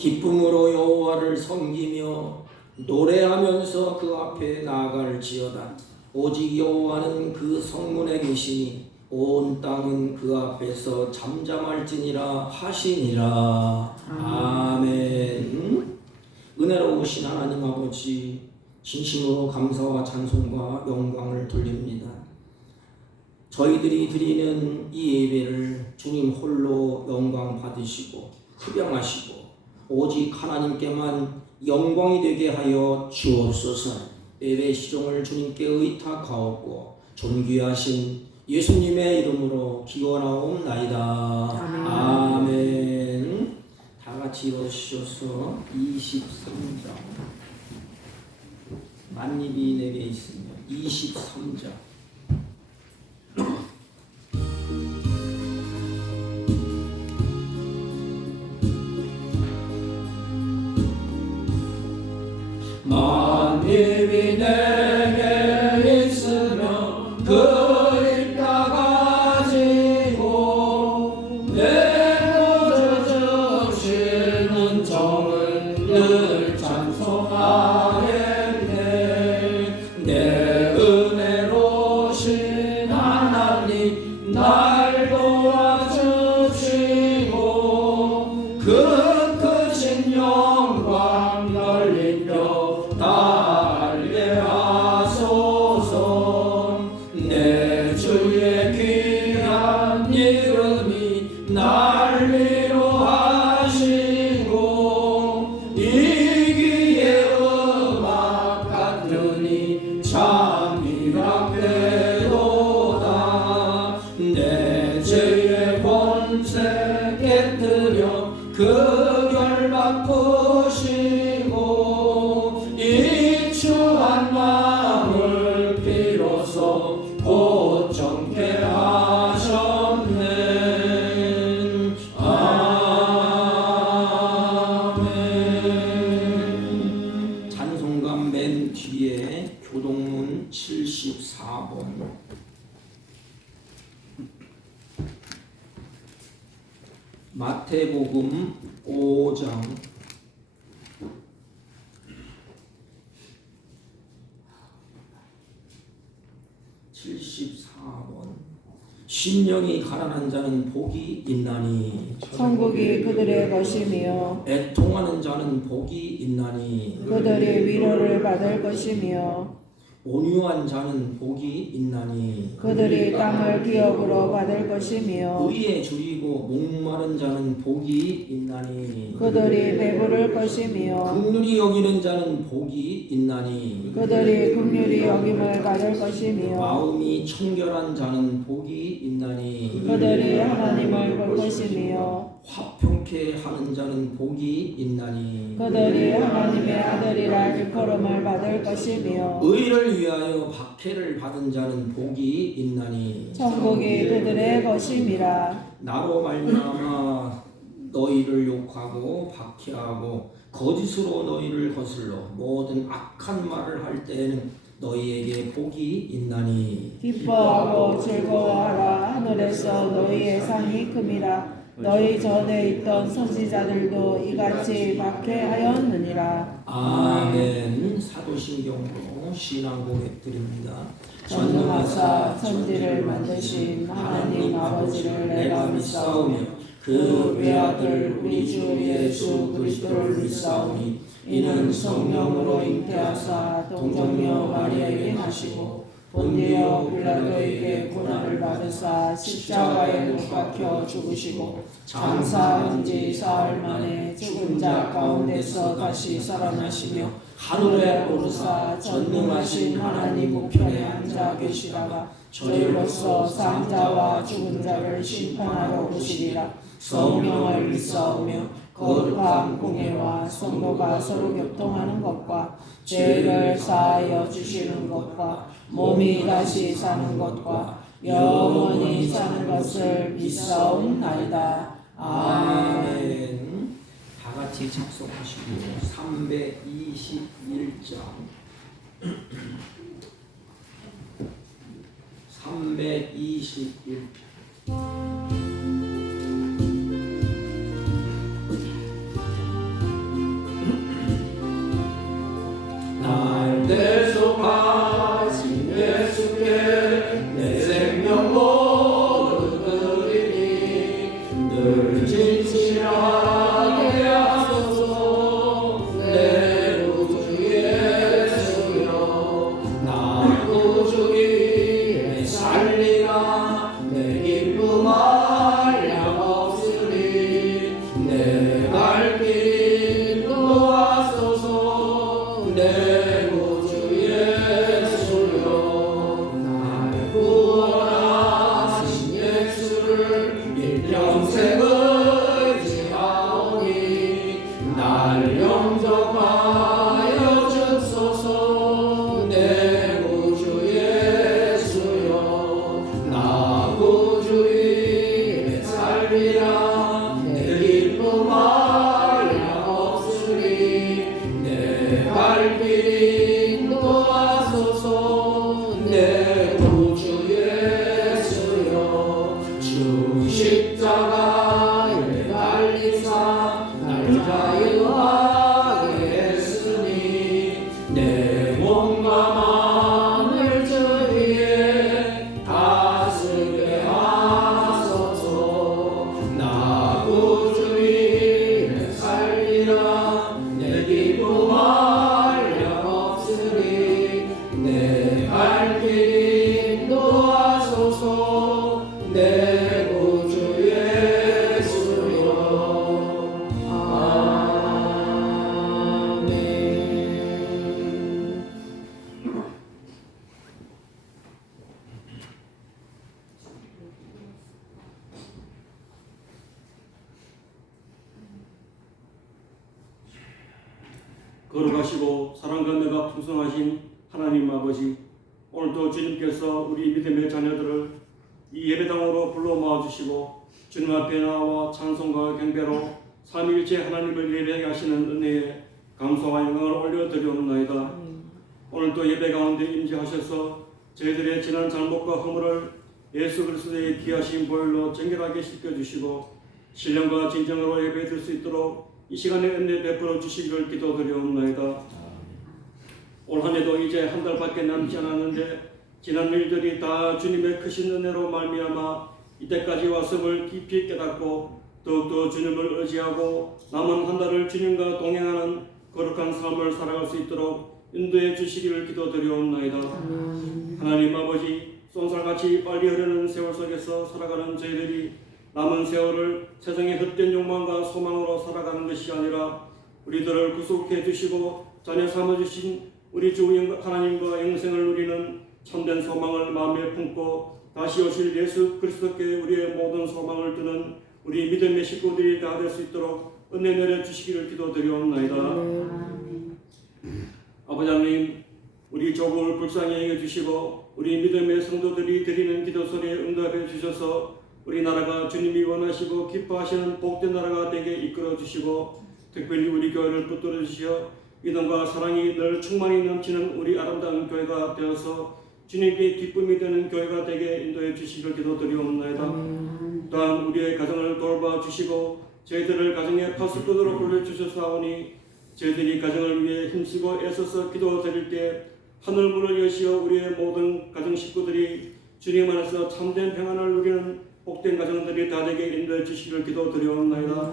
기쁨으로 여호와를 섬기며 노래하면서 그 앞에 나아갈지어다. 오직 여호와는 그 성문에 계시니 온 땅은 그 앞에서 잠잠할지니라 하시니라. 아멘. 은혜로우신 하나님 아버지, 진심으로 감사와 찬송과 영광을 돌립니다. 저희들이 드리는 이 예배를 주님 홀로 영광 받으시고 흡양하시고 오직 하나님께만 영광이 되게 하여 주옵소서. 예배 시종을 주님께 의탁하옵고 존귀하신 예수님의 이름으로 기원하옵나이다. 아멘. 다 같이 일어서셔서 23장 만입이 내게 있으며 23장 만입이 내게 있으며 그입 다 가지고 내모져 주시는 정을 늘 찬송하겠네. 내 은혜로우신 하나님 날 도와주시고 그 크신 영광 열린 달게 하소서. 내 주의 귀한 이름이 날 위로하시고 이기에 음악 같으니 참이라 되도다. 내 죄의 권세 깨뜨려 그 결박 푸시고 이 추한 마음을 비로소 고정케 하셨네. 아멘. 찬송가 맨 뒤에 교동문 74번 마태복음 5장 74번 심령이 가난한 자는 복이 있나니 천국이 그들의 것이며 애통하는 자는 복이 있나니 그들이 위로를 받을 것이며 온유한 자는 복이 있나니 그들이 땅을 기업으로 받을 것이며 의에 줄이고 목마른 자는 복이 있나니 그들이 배부를 것이며 긍휼히 여기는 자는 복이 있나니 그들이 긍휼히 여김을 받을 것이며 마음이 청결한 자는 복이 있나니 그들이 하나님을 볼 것이며 화평케 하는 자는 복이 있나니 그들이 하나님의 아들이라 일컬음을 받을 것이며 의를 위하여 박해를 받은 자는 복이 있나니 천국이 그들의 것임이라. 나로 말미암아 너희를 욕하고 박해하고 거짓으로 너희를 거슬러 모든 악한 말을 할 때에는 너희에게 복이 있나니 기뻐하고 즐거워하라. 하늘에서 너희의 상이 큼이라. 너희 전에 있던 선지자들도 이같이 박해하였느니라. 아멘. 사도신경으로 신앙 고백 드립니다. 전능하사 천지를 만드신 하나님 아버지를 내가 믿사오며 그 외아들 우리 주 예수 그리스도를 믿사오니 이는 성령으로 잉태하사 동정녀 마리아에게 나시고 본디오 빌라도에게 고난을 받으사 십자가에 못 박혀 죽으시고 장사한 지 사흘 만에 죽은 자 가운데서 다시 살아나시며 하늘에 오르사 전능하신 하나님 우편에 앉아 계시다가 저희로서 산자와 죽은 자를 심판하러 오시리라. 성령을 믿사오며 거룩한 공예와 성도가 서로 교통하는 것과 죄를 사하여 주시는 것과 몸이 다시 사는 것과 영원히 사는 것을 믿사옵나이다. 아멘. 다 같이 작성하시고 321장 321장 날 대속하신 예수께 내 생명 모두 드리니 늘 진실하게 하소서. 내 구주 예수여 나 구주 위에 살리라. 내 기쁨 한량 없으리. 내 갈 길 인도하소서. 내 구주 예수여 날 구원하신 예수를 일평생 의지하오니 날 영접하여 주소서. 내 구주 예수여 나 구주 위에 살리라. 내 기쁨 한량 없으리. 내 갈 길 인도하소서. 내 구주 예수여 주 십자가에 달리사 날 자유하게 했으니 내 몸과 마음을 주 위에 다스리게 하소서. 나 구주 위에 살리라. 내 기쁨 한량 없으리. 내 갈 길 인도하소서. 내 구주 예수여 아멘. 거룩하시고 사랑과 은혜가 풍성하신 하나님 아버지, 오늘도 주님께서 우리 믿음의 자녀들을 이 예배당으로 불러 모아주시고 주님 앞에 나와 찬송과 경배로 삼위일체 하나님을 예배하게 하시는 은혜에 감사와 영광을 올려드리옵나이다. 오늘도 예배 가운데 임재하셔서 저희들의 지난 잘못과 허물을 예수 그리스도의 귀하신 보혈로 정결하게 씻겨주시고 신령과 진정으로 예배드릴 수 있도록 이 시간에 은혜 베풀어 주시기를 기도드리옵나이다. 올 한 해도 이제 한 달밖에 남지 않았는데 지난 일들이 다 주님의 크신 은혜로 말미암아 이때까지 왔음을 깊이 깨닫고 더욱더 주님을 의지하고 남은 한 달을 주님과 동행하는 거룩한 삶을 살아갈 수 있도록 인도해 주시기를 기도드리옵나이다. 하나님 아버지, 쏜살같이 빨리 흐르는 세월 속에서 살아가는 저희들이 남은 세월을 세상의 헛된 욕망과 소망으로 살아가는 것이 아니라 우리들을 구속해 주시고 자녀 삼아주신 우리 주 하나님과 영생을 누리는 참된 소망을 마음에 품고 다시 오실 예수 그리스도께 우리의 모든 소망을 두는 우리 믿음의 식구들이 다 될 수 있도록 은혜 내려 주시기를 기도드리옵나이다. 아버지 하나님, 우리 조국을 불쌍히 여겨주시고 우리 믿음의 성도들이 드리는 기도 소리에 응답해 주셔서 우리나라가 주님이 원하시고 기뻐하시는 복된 나라가 되게 이끌어 주시고 특별히 우리 교회를 붙들어 주시어 믿음과 사랑이 늘 충만히 넘치는 우리 아름다운 교회가 되어서 주님께 기쁨이 되는 교회가 되게 인도해 주시기를 기도드리옵나이다. 또한 우리의 가정을 돌봐 주시고 저희들을 가정의 파수꾼으로 불러주셨사오니 저희들이 가정을 위해 힘쓰고 애써서 기도드릴 때 하늘 문을 여시어 우리의 모든 가정 식구들이 주님 안에서 참된 평안을 누리는 복된 가정들이 다 되게 인도해 주시기를 기도드리옵나이다.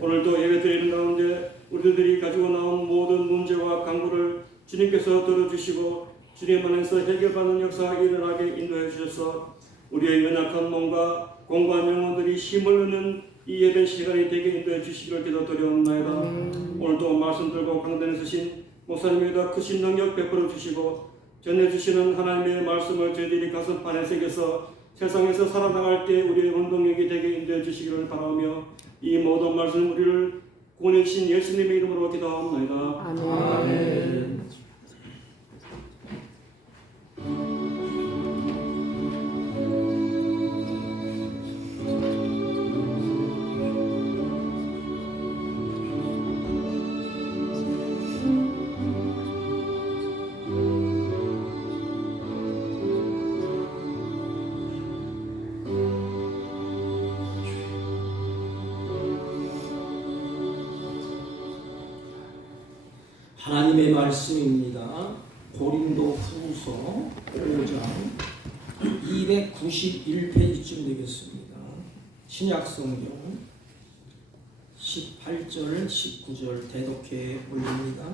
오늘도 예배드리는 가운데 우리들이 가지고 나온 모든 문제와 간구를 주님께서 들어주시고 주님 안에서 해결받는 역사가 일어나게 인도해 주셔서 우리의 연약한 몸과 공고한 영혼들이 힘을 얻는 이 예배 시간이 되게 인도해 주시기를 기도드리옵나이다. 오늘도 말씀 들고 강단에 서신 목사님에다 크신 능력 베풀어 주시고 전해주시는 하나님의 말씀을 저희들이 가슴판에 새겨서 세상에서 살아나갈 때 우리의 원동력이 되게 인도해 주시기를 바라며 이 모든 말씀 우리를 구원해 주신 예수님의 이름으로 기도하옵나이다. 아멘. 하나님의 말씀입니다. 고린도 후서 5장 291페이지쯤 되겠습니다. 신약성경 18절 19절 대독해 올립니다.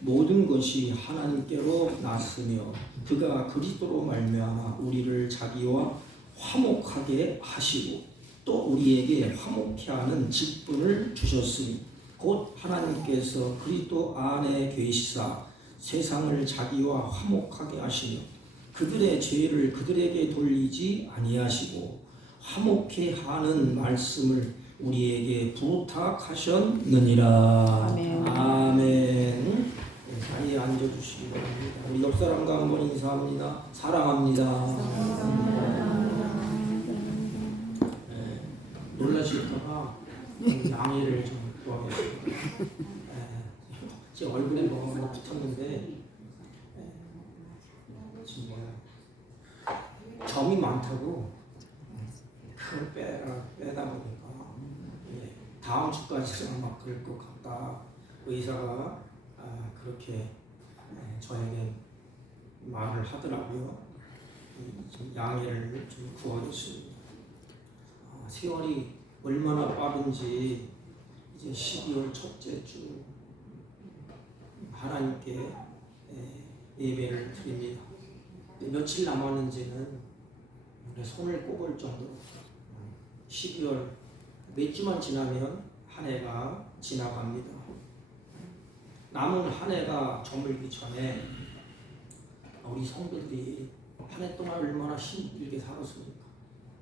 모든 것이 하나님께로 났으며 그가 그리스도로 말미암아 우리를 자기와 화목하게 하시고 또 우리에게 화목케 하는 직분을 주셨으니 곧 하나님께서 그리스도 안에 계시사 세상을 자기와 화목하게 하시며 그들의 죄를 그들에게 돌리지 아니하시고 화목케 하는 말씀을 우리에게 부탁하셨느니라. 아멘. 아멘. 자리에 앉아주시기 바랍니다. 우리 옆 사람과 한번 인사합니다. 사랑합니다. 네, 놀라실까봐 양해를 좀 구하겠습니다. 제 얼굴에 뭐가 붙었는데 지금 점이 많다고 그걸 빼다 보니까 다음 주까지는 막 그럴 것 같다. 의사가 그렇게 저에게 말을 하더라고요. 좀 양해를 좀 구하겠습니다. 세월이 얼마나 빠른지 이제 12월 첫째 주 하나님께 예배를 드립니다. 며칠 남았는지는 손을 꼽을 정도로 12월 몇 주만 지나면 한 해가 지나갑니다. 남은 한 해가 저물기 전에 우리 성도들이 한 해 동안 얼마나 힘들게 살았습니까?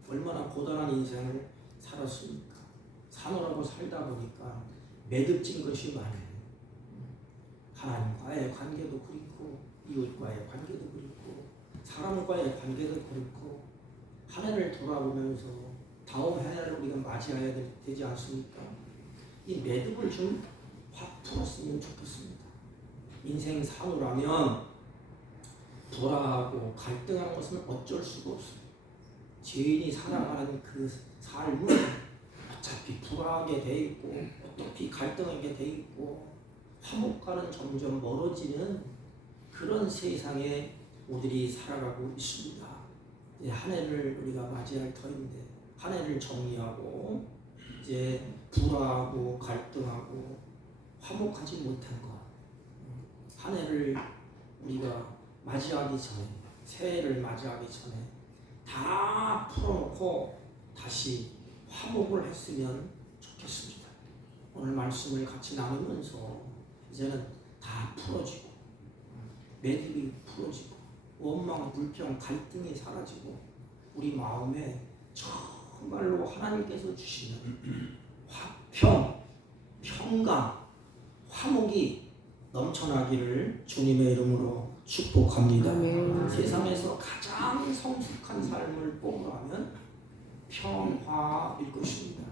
얼마나 고단한 인생을 살았습니까? 사느라고 살다 보니까 매듭진 것이 많아요. 하나님과의 관계도 그렇고 이웃과의 관계도 그렇고 사람과의 관계도 그렇고 한 해를 돌아보면서 다음 해를 우리가 맞이해야 되지 않습니까? 이 매듭을 좀 확 풀었으면 좋겠습니다. 인생 사노라면 불화하고 갈등하는 것은 어쩔 수가 없어요. 죄인이 살아가는 그 삶은 어차피 불화하게 돼 있고 어차피 갈등하게 돼 있고 화목과는 점점 멀어지는 그런 세상에 우리들이 살아가고 있습니다. 이제 한 해를 우리가 맞이할 터인데 한 해를 정리하고 이제 불화하고 갈등하고 화목하지 못한 것 한 해를 우리가 맞이하기 전에 새해를 맞이하기 전에 다 풀어놓고 다시 화목을 했으면 좋겠습니다. 오늘 말씀을 같이 나누면서 이제는 다 풀어지고 매듭이 풀어지고 원망, 불평, 갈등이 사라지고 우리 마음에 정말로 하나님께서 주시는 화평, 평강, 화목이 넘쳐나기를 주님의 이름으로 축복합니다. 아멘. 세상에서 가장 성숙한 삶을 뽑으라면 평화일 것입니다.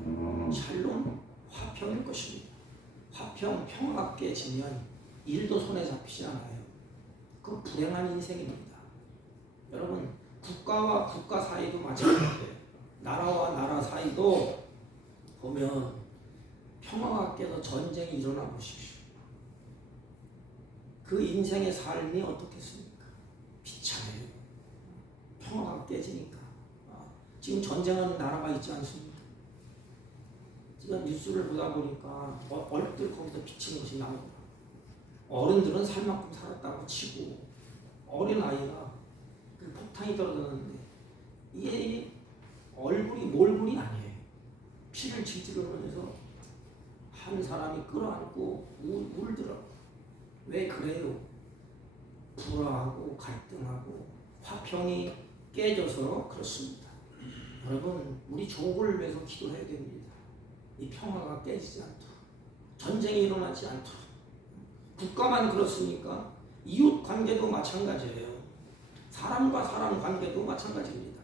샬롬, 화평일 것입니다. 화평, 평화가 깨지면 일도 손에 잡히지 않아요. 그 불행한 인생입니다. 여러분, 국가와 국가 사이도 마찬가지예요. 나라와 나라 사이도 보면 평화가 깨서 전쟁이 일어나 보십시오. 그 인생의 삶이 어떻겠습니까? 비참해요. 평화가 깨지니까. 지금 전쟁하는 나라가 있지 않습니까? 지금 뉴스를 보다 보니까 얼핏 거기서 비치는 것이 나옵니다. 어른들은 살 만큼 살았다고 치고 어린 아이가 그 폭탄이 떨어졌는데 이게 얼굴이 몰골이 아니에요. 피를 질질 흘리면서 한 사람이 끌어안고 울더라고. 왜 그래요? 불화하고 갈등하고 화평이 깨져서 그렇습니다. 여러분, 우리 조국을 위해서 기도해야 됩니다. 이 평화가 깨지지 않도록, 전쟁이 일어나지 않도록. 국가만 그렇습니까? 이웃 관계도 마찬가지예요. 사람과 사람 관계도 마찬가지입니다.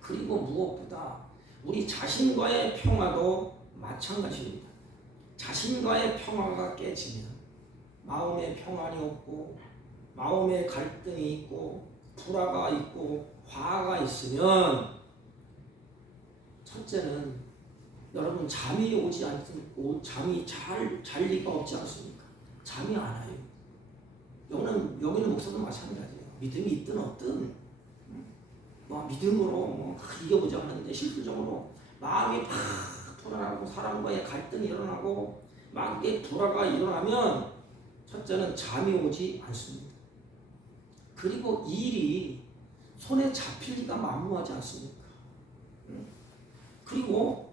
그리고 무엇보다 우리 자신과의 평화도 마찬가지입니다. 자신과의 평화가 깨지면 마음에 평안이 없고 마음에 갈등이 있고 불화가 있고 화가 있으면 첫째는 여러분 잠이 오지 않고 잠이 잘 리가 없지 않습니까? 잠이 안 와요. 여기는 목사도 마찬가지예요. 믿음이 있든 없든 믿음으로 이겨보자 하는데 실질적으로 마음이 팍 불안하고 사람과의 갈등이 일어나고 막 이게 불화가 일어나면 첫째는 잠이 오지 않습니다. 그리고 일이 손에 잡힐 리가 만무하지 않습니까? 그리고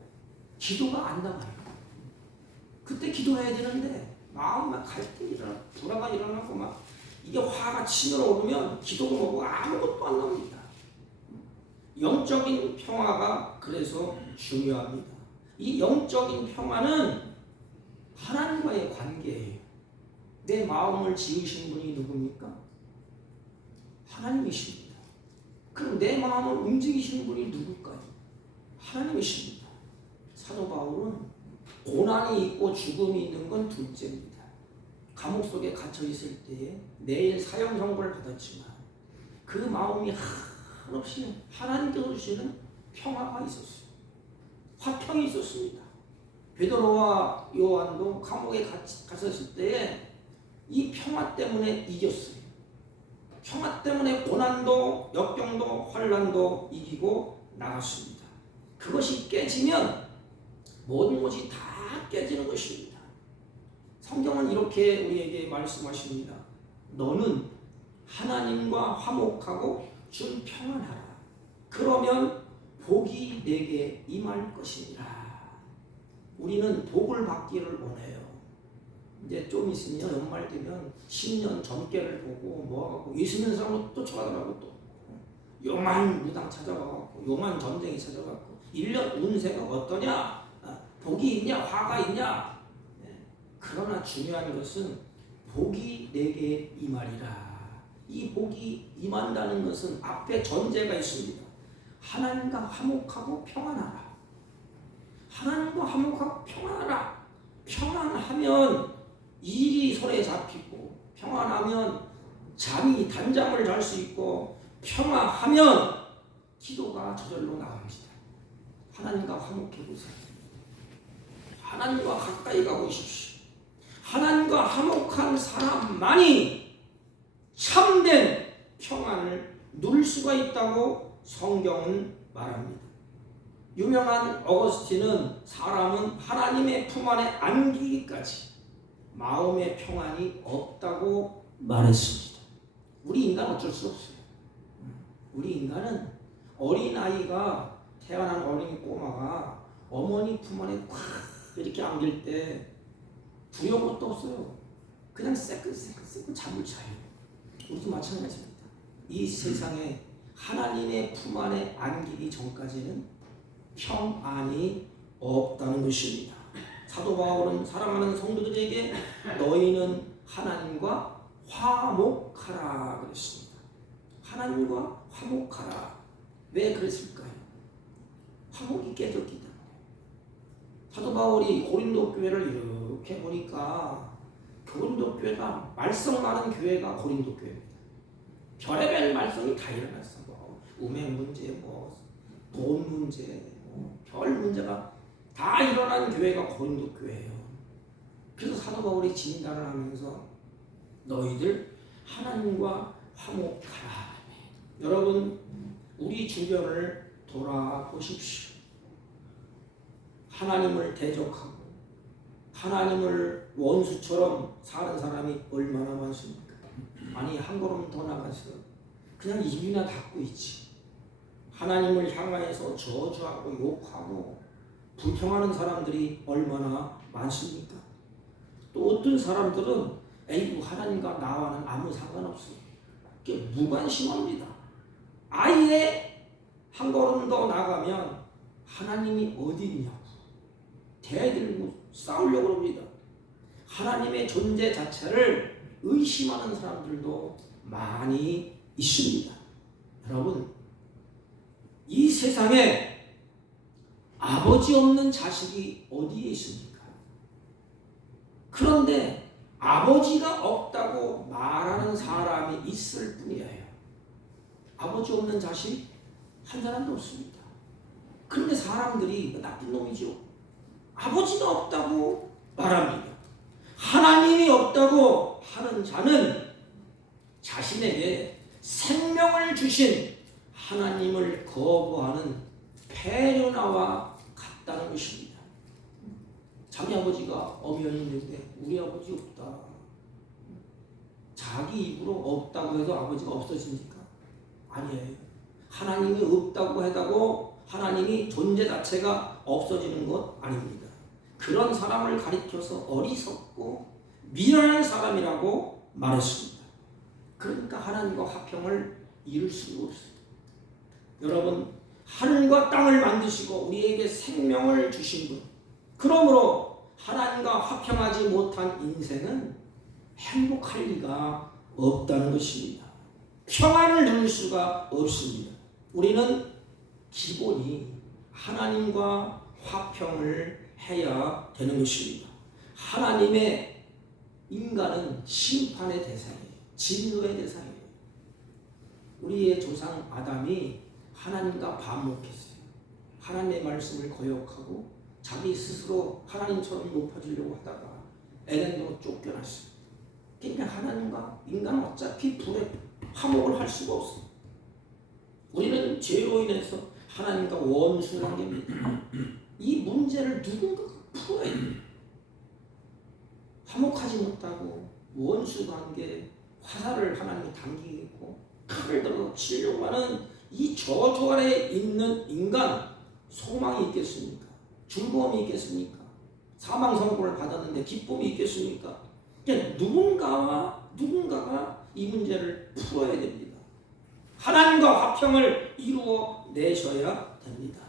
기도가 안 나가요. 그때 기도해야 되는데 마음만 갈등이 일어나 불화가 일어나고 막 이게 화가 치밀어 오르면 기도도 뭐고 아무것도 안 나옵니다. 영적인 평화가 그래서 중요합니다. 이 영적인 평화는 하나님과의 관계예요. 내 마음을 지으신 분이 누굽니까? 하나님이십니다. 그럼 내 마음을 움직이시는 분이 누굴까요? 하나님이십니다. 사도 바울은 고난이 있고 죽음이 있는 건 둘째입니다. 감옥 속에 갇혀 있을 때에 내일 사형 선고를 받았지만 그 마음이 한없이 하나님께서 주시는 평화가 있었어요. 화평이 있었습니다. 베드로와 요한도 감옥에 갇혔을 때에 이 평화 때문에 이겼어요. 평화 때문에 고난도 역경도 환난도 이기고 나갔습니다. 그것이 깨지면 모든 것이 다 깨지는 것입니다. 성경은 이렇게 우리에게 말씀하십니다. 너는 하나님과 화목하고 좀 평안하라. 그러면 복이 내게 임할 것이니라. 우리는 복을 받기를 원해요. 이제 좀 있으면 연말 되면 신년 점괘를 보고 뭐하고 예수님 사람으로 쫓아가더라고. 또 용한 무당 찾아가고 용한 전쟁이 찾아가고 1년 운세가 어떠냐, 복이 있냐 화가 있냐. 그러나 중요한 것은 복이 내게 임하리라. 이 복이 임한다는 것은 앞에 전제가 있습니다. 하나님과 화목하고 평안하라. 하나님과 화목하고 평안하라. 평안하면 일이 손에 잡히고, 평안하면 잠이 단잠을 잘 수 있고, 평안하면 기도가 저절로 나옵니다. 하나님과 화목해 보세요. 하나님과 가까이 가보십시오. 하나님과 화목한 사람만이 참된 평안을 누릴 수가 있다고 성경은 말합니다. 유명한 어거스틴은 사람은 하나님의 품 안에 안기기까지 마음의 평안이 없다고 말했습니다. 우리 인간 어쩔 수 없어요. 우리 인간은 어린아이가 태어난 어린 꼬마가 어머니 품 안에 꽉 이렇게 안길 때 두려운 것도 없어요. 그냥 새끈새끈 잠을 자요. 우리도 마찬가지입니다. 이 세상에 하나님의 품 안에 안기기 전까지는 평안이 없다는 것입니다. 사도 바울은 사랑하는 성도들에게 너희는 하나님과 화목하라 그랬습니다. 하나님과 화목하라. 왜 그랬을까요? 화목이 깨졌기 때문에. 사도 바울이 고린도 교회를 이렇게 보니까 고린도 교회가 말썽 많은 교회가 고린도 교회입니다. 별의별 말썽이 다 일어났어. 음행 문제, 돈 문제, 별 문제가 다 일어난 교회가 고린도 교회예요. 그래서 사도 바울이 진단을 하면서 너희들 하나님과 화목하라. 여러분 우리 주변을 돌아보십시오. 하나님을 대적하고 하나님을 원수처럼 사는 사람이 얼마나 많습니까? 아니 한 걸음 더 나가서 그냥 입이나 닫고 있지. 하나님을 향하여서 저주하고 욕하고 불평하는 사람들이 얼마나 많습니까? 또 어떤 사람들은 에이구 하나님과 나와는 아무 상관없어요. 그게 무관심합니다. 아예 한 걸음 더 나가면 하나님이 어디 있냐고 대들고 싸우려고 합니다. 하나님의 존재 자체를 의심하는 사람들도 많이 있습니다. 여러분 이 세상에 아버지 없는 자식이 어디에 있습니까? 그런데 아버지가 없다고 말하는 사람이 있을 뿐이에요. 아버지 없는 자식 한 사람도 없습니다. 그런데 사람들이 나쁜 놈이죠. 아버지가 없다고 말합니다. 하나님이 없다고 하는 자는 자신에게 생명을 주신 하나님을 거부하는 페뇨나와 같다는 것입니다. 자기 아버지가 엄연히 있는데 우리 아버지 없다. 자기 입으로 없다고 해서 아버지가 없어집니까? 아니에요. 하나님이 없다고 해도 하나님이 존재 자체가 없어지는 것 아닙니다. 그런 사람을 가리켜서 어리석고 미련한 사람이라고 말했습니다. 그러니까 하나님과 화평을 이룰 수가 없어요. 여러분, 하늘과 땅을 만드시고 우리에게 생명을 주신 분, 그러므로 하나님과 화평하지 못한 인생은 행복할 리가 없다는 것입니다. 평안을 누릴 수가 없습니다. 우리는 기본이 하나님과 화평을 해야 되는 것입니다. 하나님의 인간은 심판의 대상이에요. 진노의 대상이에요. 우리의 조상 아담이 하나님과 반목했어요. 하나님의 말씀을 거역하고 자기 스스로 하나님처럼 높아지려고 하다가 에덴으로 쫓겨났어요. 그러니까 하나님과 인간은 어차피 불에 화목을 할 수가 없어요. 우리는 죄로 인해서 하나님과 원수 관계입니다. 이 문제를 누군가가 풀어야 돼요. 화목하지 못하고 원수 관계, 화살을 하나님이 당기고 칼을 들어 치려고 하는 이 저주 아래에 있는 인간, 소망이 있겠습니까? 즐거움이 있겠습니까? 사망 선고를 받았는데 기쁨이 있겠습니까? 그러니까 누군가가 이 문제를 풀어야 됩니다. 하나님과 화평을 이루어 내셔야 됩니다.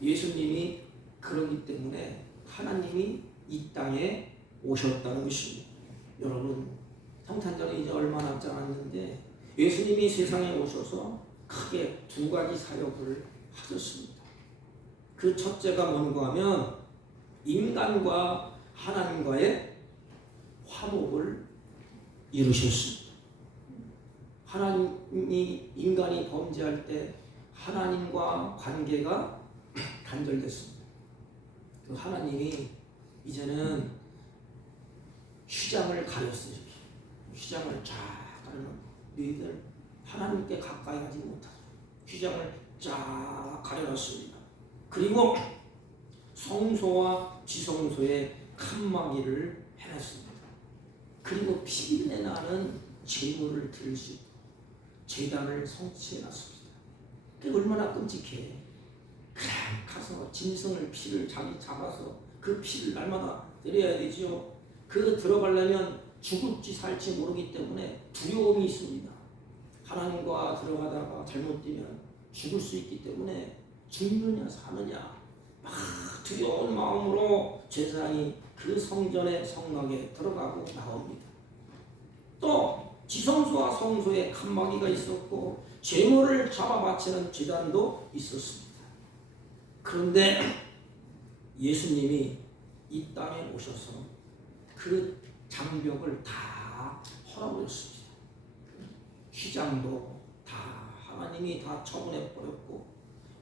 예수님이 그러기 때문에 하나님이 이 땅에 오셨다는 것입니다. 여러분, 성탄절이 이제 얼마 남지 않았는데 예수님이 세상에 오셔서 크게 두 가지 사역을 하셨습니다. 그 첫째가 뭔가 하면 인간과 하나님과의 화목을 이루셨습니다. 하나님이 인간이 범죄할 때 하나님과 관계가 단절됐습니다. 그 하나님이 이제는 휘장을 가렸어요. 휘장을 쫙 가려놓고 너희들 하나님께 가까이 하지 못하게 휘장을 쫙 가려놨습니다. 그리고 성소와 지성소에 칸막이를 해놨습니다. 그리고 피비린내 나는 제물을 드릴 수 있고 제단을 성취해놨습니다. 그게 얼마나 끔찍해. 그냥 가서 짐승을 피를 자기 잡아서 그 피를 날마다 드려야 되죠. 그 들어가려면 죽을지 살지 모르기 때문에 두려움이 있습니다. 하나님과 들어가다가 잘못되면 죽을 수 있기 때문에 죽느냐 사느냐 막 두려운 마음으로 제사장이 그 성전의 성막에 들어가고 나옵니다. 또 지성소와 성소에 칸막이가 있었고 제물을 잡아 바치는 제단도 있었습니다. 그런데 예수님이 이 땅에 오셔서 그 장벽을 다 헐어버렸습니다. 휘장도 다 하나님이 다 처분해 버렸고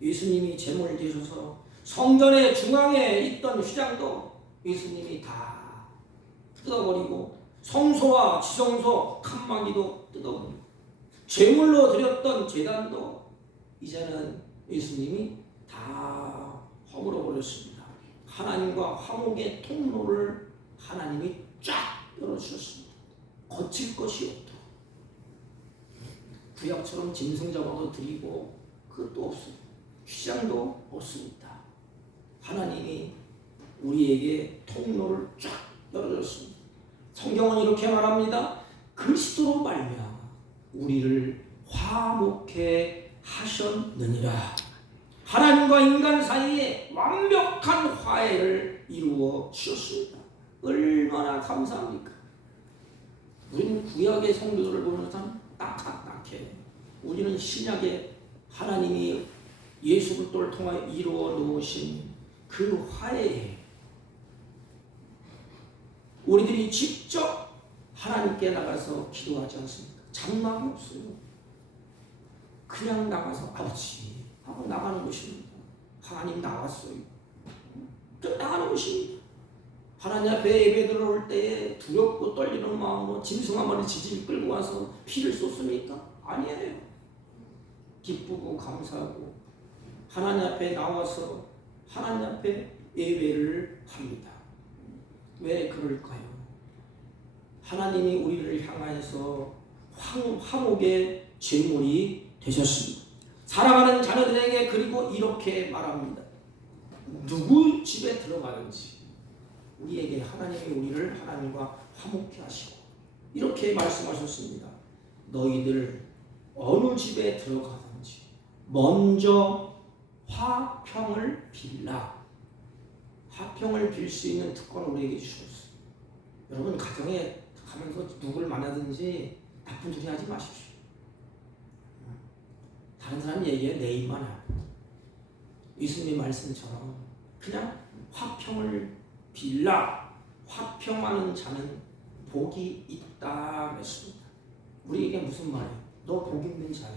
예수님이 제물을 드셔서 성전의 중앙에 있던 휘장도 예수님이 다 뜯어버리고 성소와 지성소 칸막이도 뜯어버리고 제물로 드렸던 제단도 이제는 예수님이 다 허물어버렸습니다. 하나님과 화목의 통로를 하나님이 쫙 열어주셨습니다. 거칠 것이 없도록. 구약처럼 짐승 잡아도 드리고 그것도 없어요. 휘장도 없습니다. 하나님이 우리에게 통로를 쫙 열어줬습니다. 성경은 이렇게 말합니다. 그리스도로 말미암아 우리를 화목해 하셨느니라. 하나님과 인간 사이에 완벽한 화해를 이루어 주셨습니다. 얼마나 감사합니까? 우리는 구약의 성도들을 보는 사람 딱해. 우리는 신약에 하나님이 예수 그리스도를 통하여 이루어 놓으신 그 화해에 우리들이 직접 하나님께 나가서 기도하지 않습니까? 장막이 없어요. 그냥 나가서 아버지 하고 나가는 것입니다. 하나님 나왔어요. 또 나가는 것입니다. 하나님 앞에 예배 들어올 때에 두렵고 떨리는 마음으로 짐승 한 마리 지질 끌고 와서 피를 쏟습니까? 아니에요. 기쁘고 감사하고 하나님 앞에 나와서 하나님 앞에 예배를 합니다. 왜 그럴까요? 하나님이 우리를 향하여서 화목의 제물이 되셨습니다. 사랑하는 자녀들에게 그리고 이렇게 말합니다. 누구 집에 들어가든지 우리에게 하나님이 우리를 하나님과 화목케 하시고 이렇게 말씀하셨습니다. 너희들 어느 집에 들어가든지 먼저 화평을 빌라. 화평을 빌 수 있는 특권을 우리에게 주셨어요. 여러분 가정에 가면서 누구를 만나든지 나쁜 소리 하지 마십시오. 다른 사람 얘기에 내 입만 하고 예수님의 말씀처럼 그냥 화평을 빌라. 화평하는 자는 복이 있다 했습니다. 우리에게 무슨 말이에요? 너 복 있는 자야.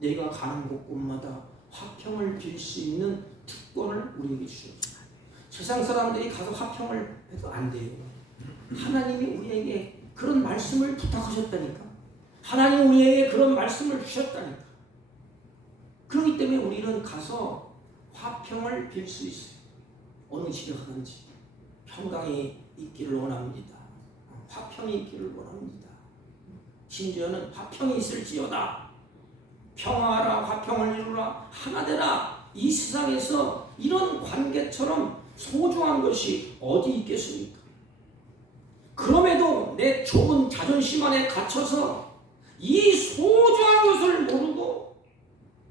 내가 가는 곳곳마다 화평을 빌 수 있는 특권을 우리에게 주셨어요. 세상 사람들이 가서 화평을 해도 안 돼요. 하나님이 우리에게 그런 말씀을 부탁하셨다니까. 하나님이 우리에게 그런 말씀을 주셨다니까. 그렇기 때문에 우리는 가서 화평을 빌 수 있어요. 어느 집에 가든지 평강이 있기를 원합니다. 화평이 있기를 원합니다. 심지어는 화평이 있을지어다. 평화하라, 화평을 이루라, 하나 되라. 이 세상에서 이런 관계처럼 소중한 것이 어디 있겠습니까? 그럼에도 내 좁은 자존심 안에 갇혀서 이 소중한 것을 모르고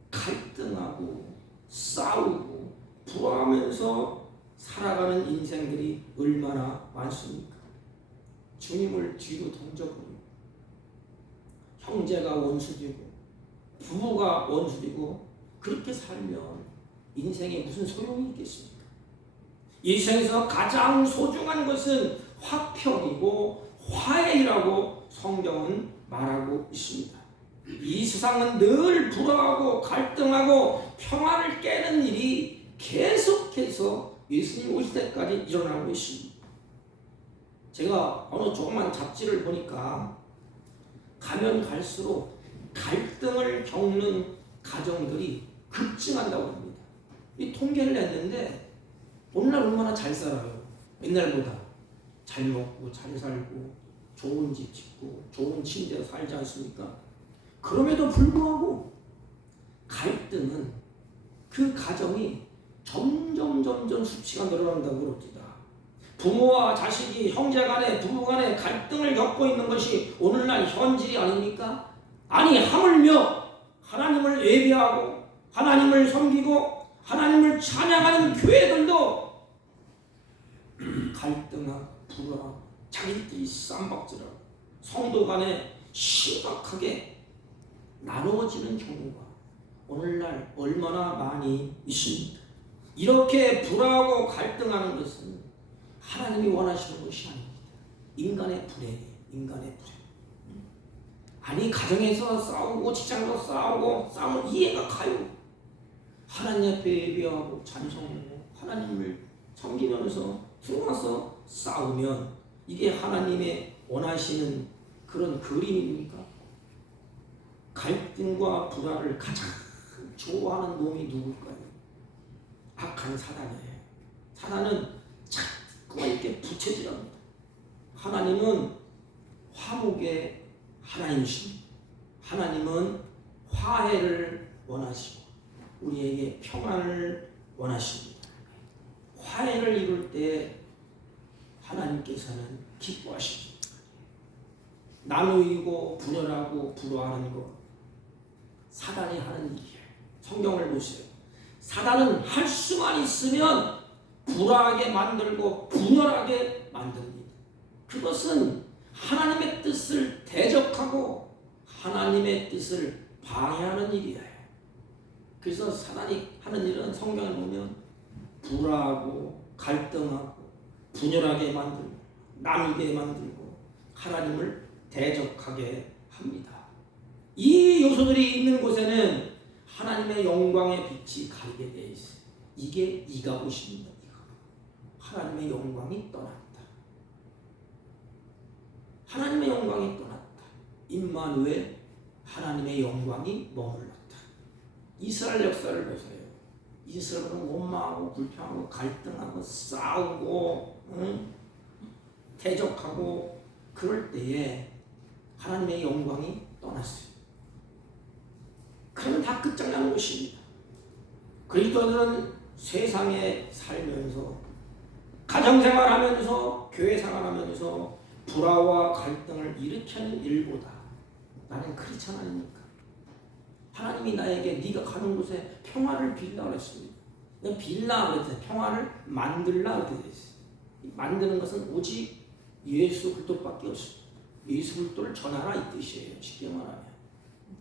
갈등하고 싸우고 불화하면서 살아가는 인생들이 얼마나 많습니까? 주님을 뒤로 던져버리고 형제가 원수되고 부부가 원수되고 그렇게 살면 인생에 무슨 소용이 있겠습니까? 이 세상에서 가장 소중한 것은 화평이고 화해라고 성경은 말하고 있습니다. 이 세상은 늘 불화하고 갈등하고 평화를 깨는 일이 계속해서 예수님 오실 때까지 일어나고 있습니다. 제가 어느 조그만 잡지를 보니까 가면 갈수록 갈등을 겪는 가정들이 급증한다고 합니다. 이 통계를 냈는데 오늘날 얼마나 잘 살아요. 옛날보다 잘 먹고 잘 살고 좋은 집 짓고 좋은 침대에 살지 않습니까? 그럼에도 불구하고 갈등은 그 가정이 점점 수치가 늘어난다고 그럽니다. 부모와 자식이 형제간에 부부간에 갈등을 겪고 있는 것이 오늘날 현실이 아닙니까? 아니 하물며 하나님을 예배하고 하나님을 섬기고 하나님을 찬양하는 교회들도 갈등하고 불화하고 자기들끼리 쌈박질하고 성도 간에 심각하게 나누어지는 경우가 오늘날 얼마나 많이 있습니다. 이렇게 불화하고 갈등하는 것은 하나님이 원하시는 것이 아닙니다. 인간의 불행이에요. 인간의 불행. 아니 가정에서 싸우고 직장에서 싸우면 이해가 가요. 하나님 앞에 예배하고 찬송하고 하나님을 섬기면서 들어와서 싸우면 이게 하나님의 원하시는 그런 그림입니까? 갈등과 불화를 가장 좋아하는 놈이 누굴까요? 악한 사단이에요. 사단은 자꾸만 이렇게 부채질합니다. 하나님은 화목의 하나님이십니다. 하나님은 화해를 원하시고 우리에게 평안을 원하십니다. 화해를 이룰 때 하나님께서는 기뻐하십니다. 나누이고 분열하고 불화하는 것 사단이 하는 일이에요. 성경을 보세요. 사단은 할 수만 있으면 불화하게 만들고 분열하게 만듭니다. 그것은 하나님의 뜻을 대적하고 하나님의 뜻을 방해하는 일이에요. 그래서 사단이 하는 일은 성경을 보면 불화하고 갈등하고 분열하게 만들고 나누게 만들고 하나님을 대적하게 합니다. 이 요소들이 있는 곳에는 하나님의 영광의 빛이 가리게 되어 있어요. 이게 이가봇입니다. 하나님의 영광이 떠났다. 하나님의 영광이 떠났다. 임마누엘, 하나님의 영광이 머물렀다. 이스라엘 역사를 보세요. 이스라엘은 원망하고 불평하고 갈등하고 싸우고 대적하고 그럴 때에 하나님의 영광이 떠났어요. 그러면 다 끝장나는 것입니다. 그리스도인들은 세상에 살면서 가정생활하면서 교회생활하면서 불화와 갈등을 일으키는 일보다 나는 그렇지 않으니까 하나님이 나에게 네가 가는 곳에 평화를 빌라 그랬습니다. 내가 빌라 그랬어요. 평화를 만들라 그렇게 됐어요. 만드는 것은 오직 예수 그리스도밖에 없습니다. 예수 그리스도를 전하라 이 뜻이에요. 쉽게 말하면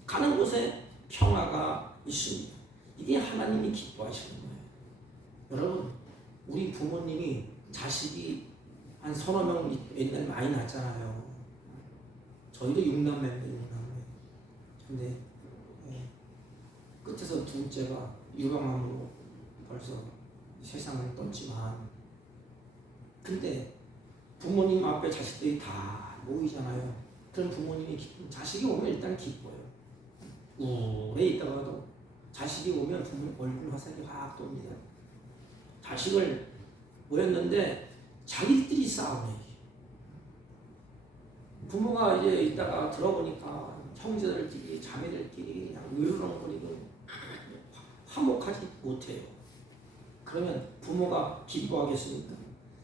가는 곳에 평화가 있습니다. 이게 하나님이 기뻐하시는 거예요. 여러분, 우리 부모님이 자식이 한 서너 명 옛날에 많이 낳았잖아요. 저희도 6남매인데 근데 끝에서 둘째가 유방암으로 벌써 세상을 떴지만 근데 부모님 앞에 자식들이 다 모이잖아요. 그럼 부모님이 자식이 오면 일단 기뻐요. 오래 있다가도 자식이 오면 부모님 얼굴 화살이 확 돕니다. 자식을 모였는데 자기들이 싸우네. 부모가 이제 있다가 들어보니까 형제들끼리 자매들끼리 그냥 으르렁거리고 화목하지 못해요. 그러면 부모가 기뻐하겠습니까?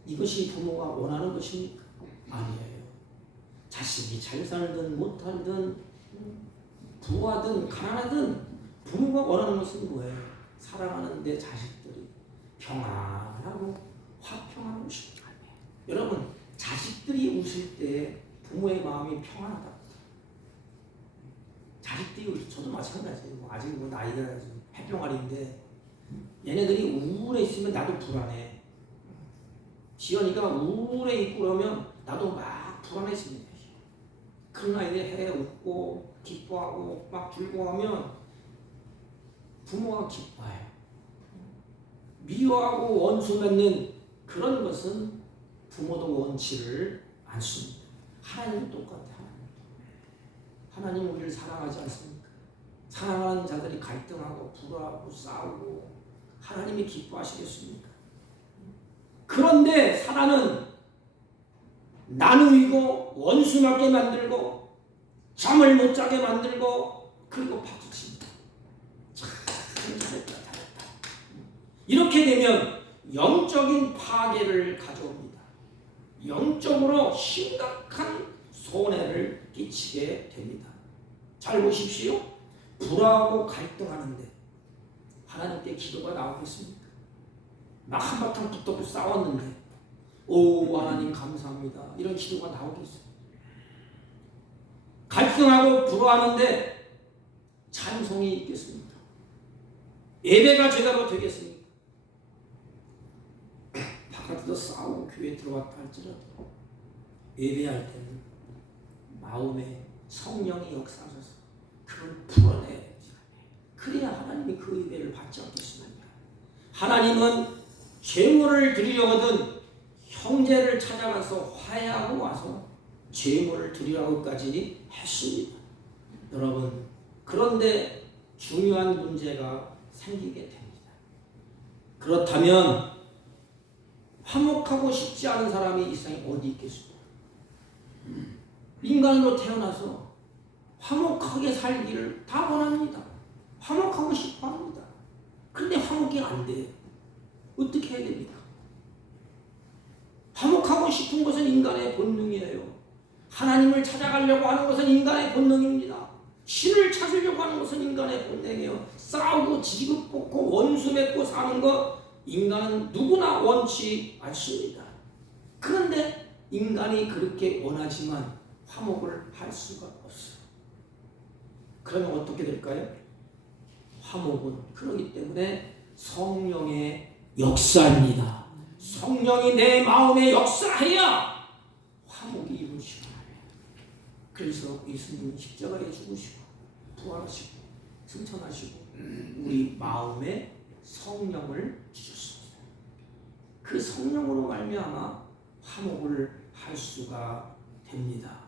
이것이 부모가 원하는 것입니까? 아니에요. 자식이 잘 살든 못 살든 부하든 가난하든 부모가 원하는 것은 뭐예요? 사랑하는 내 자식들이 평안하고 화평한 것입니다. 여러분, 자식들이 웃을 때 부모의 마음이 평안하다. 자식들이 저도 마찬가지예요. 아직 나이가 해병아리인데 얘네들이 우울해 있으면 나도 불안해. 지연이가 우울해 있고 그러면 나도 막 불안해집니다. 그러나 이제 해 웃고 기뻐하고 막 즐거워하면 부모가 기뻐해요. 미워하고 원수 맺는 그런 것은 부모도 원치를 않습니다. 하나님은 똑같아요. 하나님 우리를 사랑하지 않습니까? 사랑하는 자들이 갈등하고 불화하고 싸우고 하나님이 기뻐하시겠습니까? 그런데 사단은 나누이고 원수 맞게 만들고 잠을 못 자게 만들고 그리고 박수칩니다. 참 잘했다. 이렇게 되면 영적인 파괴를 가져옵니다. 영적으로 심각한 손해를 끼치게 됩니다. 잘 보십시오. 불화하고 갈등하는데 하나님께 기도가 나오겠습니까? 막 한바탕 붙잡고 싸웠는데 오 하나님 감사합니다. 이런 기도가 나오겠어요? 갈등하고 불화하는데 찬송이 있겠습니까? 예배가 제대로 되겠습니까? 바깥에서 싸우고 교회에 들어왔다 할지라도 예배할 때는 마음에 성령이 역사하셔서 그걸 풀어내야지. 그래야 하나님이 그 예배를 받지 않겠습니까? 하나님은 제물을 드리려거든 형제를 찾아가서 화해하고 와서 제물을 드리라고까지 했습니다. 여러분, 그런데 중요한 문제가 생기게 됩니다. 그렇다면 화목하고 싶지 않은 사람이 이 세상에 어디 있겠습니까? 인간으로 태어나서 화목하게 살기를 다 원합니다. 화목하고 싶어 합니다. 근데 화목이 안 돼요. 어떻게 해야 됩니까? 화목하고 싶은 것은 인간의 본능이에요. 하나님을 찾아가려고 하는 것은 인간의 본능입니다. 신을 찾으려고 하는 것은 인간의 본능이에요. 싸우고 지급볶고 원수 맺고 사는 것 인간은 누구나 원치 않습니다. 그런데 인간이 그렇게 원하지만 화목을 할 수가 없어요. 그러면 어떻게 될까요? 화목은 그러기 때문에 성령의 역사입니다. 성령이 내 마음에 역사해야 화목이 이루어지고 그래서 예수님은 십자가에 죽으시고 부활하시고 승천하시고 우리 마음에 성령을 주셨습니다. 그 성령으로 말미암아 화목을 할 수가 됩니다.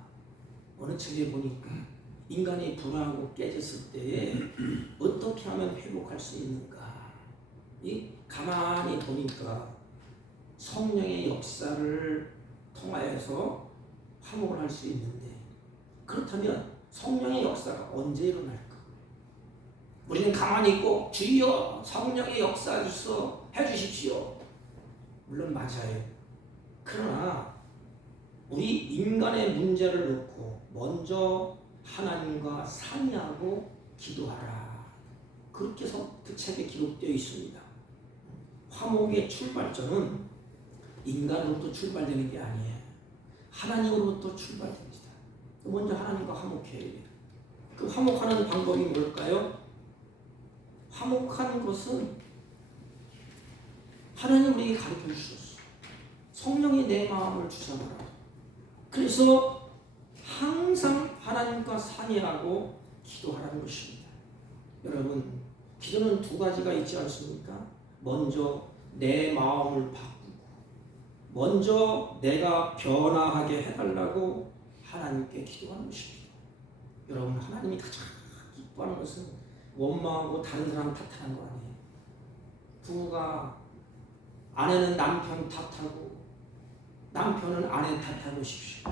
어느 책에 보니까 인간이 분화하고 깨졌을 때에 어떻게 하면 회복할 수 있는가? 가만히 보니까 성령의 역사를 통하여서 화목을 할 수 있는데, 그렇다면 성령의 역사가 언제 일어날까? 우리는 가만히 있고 주여 성령의 역사 해주십시오. 물론 맞아요. 그러나 우리 인간의 문제를 놓고 먼저 하나님과 상의하고 기도하라. 그렇게 해서 그 책에 기록되어 있습니다. 화목의 출발점은 인간으로부터 출발되는 게 아니에요. 하나님으로부터 출발됩니다. 먼저 하나님과 화목해야 돼요. 그 화목하는 방법이 뭘까요? 화목하는 것은 하나님 우리에게 가르쳐 주셨어요. 성령이 내 마음을 주셔라. 그래서 항상 하나님과 상의하고 기도하라는 것입니다. 여러분, 기도는 두 가지가 있지 않습니까? 먼저 내 마음을 바꾸고, 먼저 내가 변화하게 해달라고 하나님께 기도하는 것입니다. 여러분, 하나님이 가장 기뻐하는 것은 원망하고 다른 사람 탓하는 거 아니에요. 부부가 아내는 남편 탓하고 남편은 아내 탓하고 싶으시고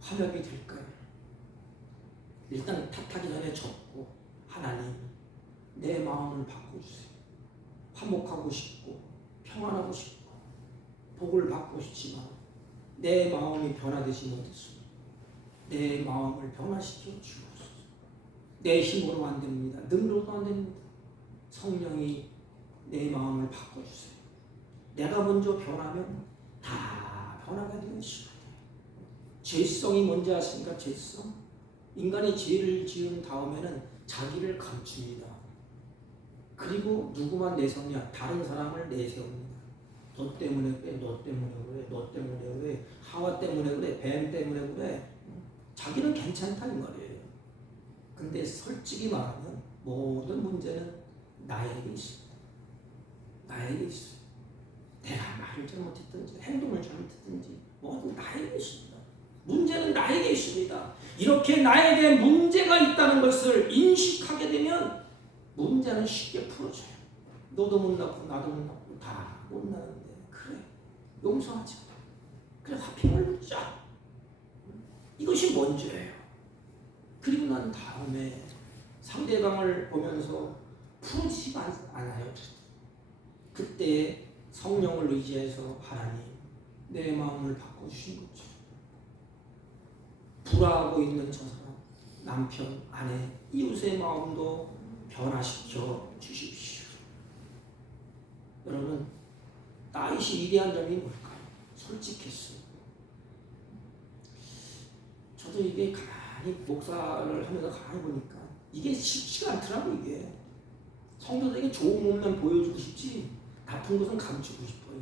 화목이 될까요? 일단 탓하기 전에 접고 하나님 내 마음을 바꿔주세요. 화목하고 싶고 평안하고 싶고 복을 받고 싶지만 내 마음이 변화되지 못했습니다. 내 마음을 변화시켜 주옵소서. 내 힘으로 안 됩니다. 능력으로 안 됩니다. 성령이 내 마음을 바꿔주세요. 내가 먼저 변하면 다 변화가 되는 시간이에요. 죄성이 뭔지 아십니까? 죄성. 인간이 죄를 지은 다음에는 자기를 감춥니다. 그리고 누구만 내세우냐? 다른 사람을 내세웁니다. 너 때문에 그래, 너 때문에 그래, 너 때문에 그래, 하와 때문에 그래, 뱀 때문에 그래. 자기는 괜찮다는 말이에요. 근데 솔직히 말하면 모든 문제는 나에게 있습니다. 나에게 있어요. 내가 말을 잘못했든지 행동을 잘못했든지 모든 나에게 있습니다. 문제는 나에게 있습니다. 이렇게 나에게 문제가 있다는 것을 인식하게 되면 문제는 쉽게 풀어져요. 너도 못 낳고 나도 못 낳고 다 못 낳는데 그래 용서하자. 그래 화평을 맺자. 이것이 먼저예요. 그리고 난 다음에 상대방을 보면서 풀어지지 않아요. 그때 성령을 의지해서 하나님 내 마음을 바꿔주신 거죠. 불화하고 있는 저 사람, 남편, 아내, 이웃의 마음도 변화시켜 주십시오. 여러분, 다윗이 위대한 점이 뭘까요? 솔직했어요. 저도 이게 가만히 목사를 하면서 가만히 보니까 이게 쉽지가 않더라고요. 이게 성도들에게 좋은 몸만 보여주고 싶지 나쁜 것은 감추고 싶어요.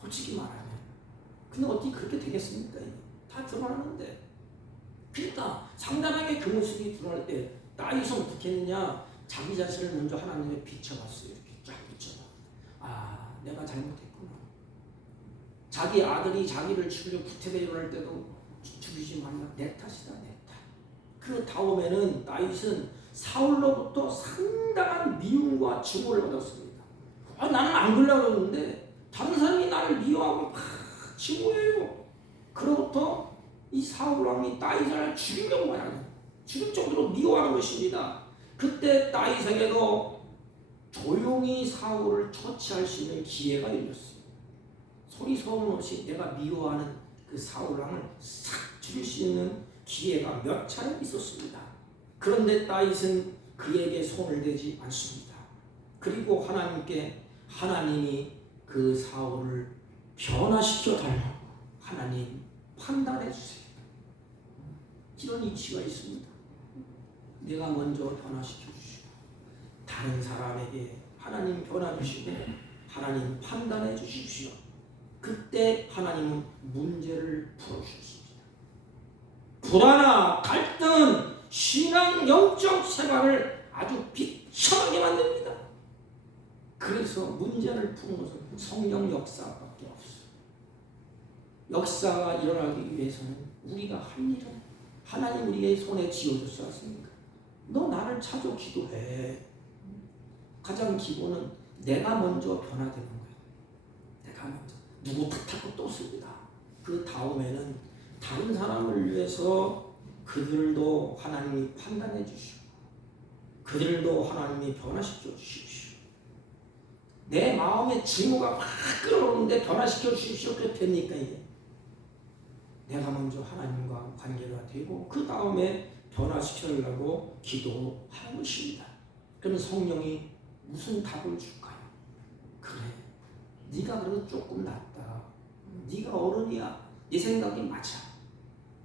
솔직히 말하면. 근데 어떻게 그렇게 되겠습니까? 다 드러나는데. 그러니까 상당하게 그 모습이 드러날 때 다윗은 어떻게 했느냐? 자기 자신을 먼저 하나님에 비춰봤어요. 이렇게 쫙 비춰봐. 아, 내가 잘못했구나. 자기 아들이 자기를 죽이려 구태에 일어날 때도 죽이지 말라. 내 탓이다, 내 탓. 그 다음에는 다윗은 사울로부터 상당한 미움과 증오를 받았습니다. 나는 안 그러려고 했는데 다른 사람이 나를 미워하고 막 증오해요. 그로부터 이 사울 왕이 다윗을 죽이려고 하는, 죽일 정도로 미워하는 것입니다. 그때 다윗에게도 조용히 사울을 처치할 수 있는 기회가 열렸어요. 소리 소문 없이 내가 미워하는 그 사울 왕을 싹 죽일 수 있는 기회가 몇 차례 있었습니다. 그런데 다윗은 그에게 손을 대지 않습니다. 그리고 하나님이 그 사울을 변화시켜 달라고 하나님 판단해 주세요. 이런 이치가 있습니다. 내가 먼저 변화시켜 주시고 다른 사람에게 하나님 변화 주시고 하나님 판단해 주십시오. 그때 하나님은 문제를 풀어주셨습니다. 불안과 갈등, 신앙, 영적 생활을 아주 비참하게 만듭니다. 그래서 문제를 푸는 것은 성령 역사밖에 없어요. 역사가 일어나기 위해서는 우리가 할 일은 하나님 우리의 손에 쥐어줬지 않습니까? 너 나를 찾아 기도해. 가장 기본은 내가 먼저 변화되는 거예요. 내가 먼저. 누구 탓할 것도 없습니다. 그 다음에는 다른 사람을 위해서 그들도 하나님이 판단해 주시고 그들도 하나님이 변화시켜 주십시오. 내 마음의 증오가 막 끓어오는데 변화시켜 주십시오. 그렇게 됩니까 이게? 내가 먼저 하나님과 관계가 되고 그 다음에 변화시키려고 기도하는 것입니다. 그러면 성령이 무슨 답을 줄까요? 그래, 네가 그래도 조금 낫다. 네가 어른이야. 네 생각이 맞아.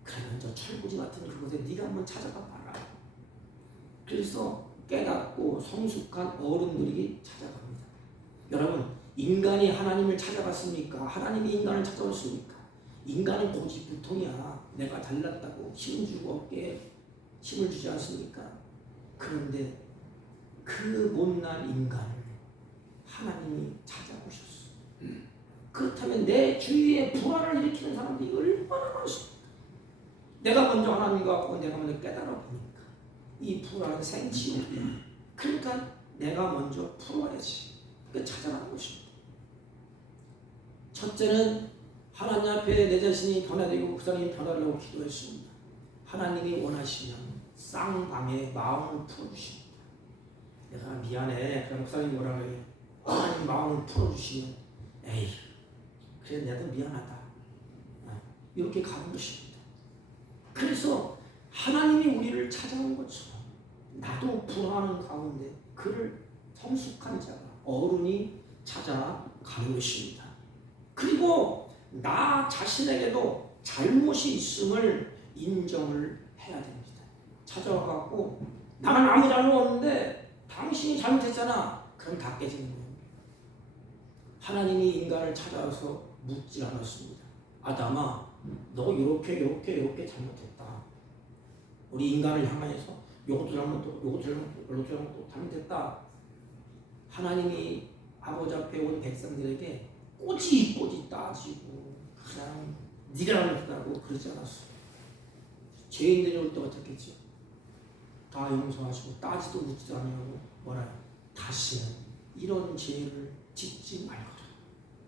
그러면 저 철부지 같은 그곳에 네가 한번 찾아가 봐라. 그래서 깨닫고 성숙한 어른들이 찾아갑니다. 여러분, 인간이 하나님을 찾아갔습니까? 하나님이 인간을 찾아왔습니까? 인간은 고집부통이야. 내가 잘났다고 힘 주고 어깨에 힘을 주지 않습니까? 그런데 그 못난 인간을 하나님이 찾아오셨어. 그렇다면 내 주위에 불화를 일으키는 사람들이 얼마나 많습니까? 내가 먼저 하나님과 내가 먼저 깨달아 보니까 이 불화는 생치욕이야. 그러니까 내가 먼저 풀어야지. 그 찾아가는 것입니다. 첫째는 하나님 앞에 내 자신이 변화되고 목사님이 변화되려고 기도했습니다. 하나님이 원하시면 쌍방의 마음을 풀어주십니다. 내가 미안해. 그럼 목사님이 뭐라 그래요? 하나님 마음을 풀어주시면 에이 그래 내도 미안하다. 이렇게 가는 것입니다. 그래서 하나님이 우리를 찾아온 것처럼 나도 불안한 가운데 그를 성숙한 자가 어른이 찾아가는 것입니다. 그리고 나 자신에게도 잘못이 있음을 인정을 해야 됩니다. 찾아와갖고 나는 아무 잘못 없는데 당신이 잘못했잖아. 그럼 다 깨지는 거예요. 하나님이 인간을 찾아와서 묻지 않았습니다. 아담아, 너 이렇게 잘못했다. 우리 인간을 향해서 요것도 잘못했다. 하나님이 아버지 앞에 온 백성들에게 꼬지꼬지 따지고 그냥 네가 잘못했다고 그러지 않았어요. 죄인들이 올 때 어떻겠죠? 다 용서하시고 따지도 묻지도 않냐고 뭐라요? 다시는 이런 죄를 짓지 말거라.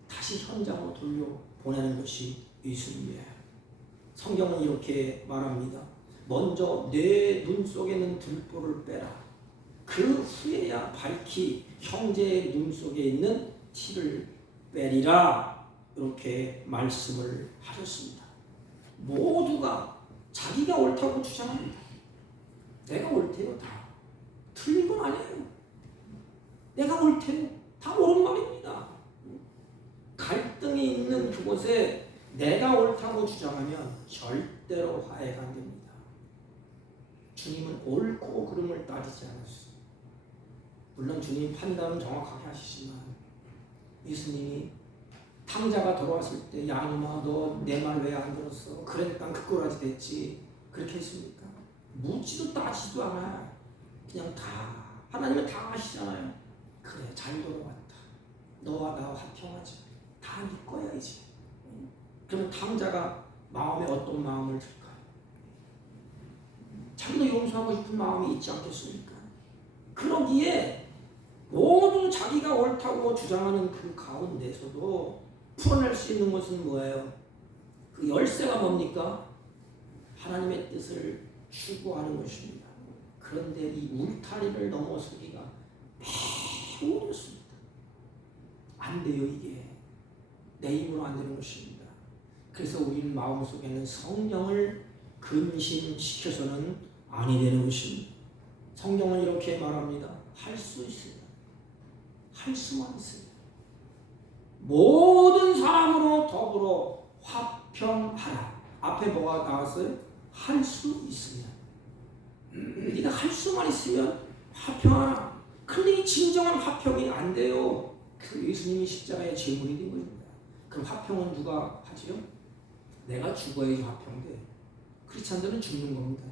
다시 현장으로 돌려보내는 것이 예수님이에요. 성경은 이렇게 말합니다. 먼저 내 눈 속에는 들보를 빼라. 그 후에야 밝히 형제의 눈 속에 있는 티를 빼리라. 이렇게 말씀을 하셨습니다. 모두가 자기가 옳다고 주장합니다. 내가 옳대요. 다 틀린 건 아니에요. 내가 옳대요. 다 옳은 말입니다. 갈등이 있는 그곳에 내가 옳다고 주장하면 절대로 화해가 안 됩니다. 주님은 옳고 그름을 따지지 않았어요. 물론 주님 판단은 정확하게 하시지만 예수님이 탕자가 돌아왔을 때 양이마 너 내 말 왜 안 들었어? 그러니까 그 꼬라지 됐지. 그렇게 했습니까? 묻지도 따지도 않아요. 그냥 다 하나님은 다 아시잖아요. 그래 잘 돌아왔다. 너와 나와 화평하지. 다 네 거야 이제. 그럼 탕자가 마음에 어떤 마음을 들까요? 자기도 용서하고 싶은 마음이 있지 않겠습니까? 그러기에 모두 자기가 옳다고 주장하는 그 가운데서도 풀어낼 수 있는 것은 뭐예요? 그 열쇠가 뭡니까? 하나님의 뜻을 추구하는 것입니다. 그런데 이 울타리를 넘어서기가 매우 어렵습니다. 안 돼요 이게. 내 힘으로 안 되는 것입니다. 그래서 우리는 마음속에는 성령을 근심시켜서는 아니 되는 것입니다. 성경은 이렇게 말합니다. 할 수 있습니다. 할 수만 있습니다. 모든 사람으로 더불어 화평하라. 앞에 뭐가 나왔어요? 할 수 있습니다. 네가 할 수만 있으면 화평하라. 근데 이 진정한 화평이 안 돼요. 그 예수님이 십자가의 제물이 된 것입니다. 그럼 화평은 누가 하지요? 내가 죽어야지 화평돼. 크리스찬들은 죽는 겁니다.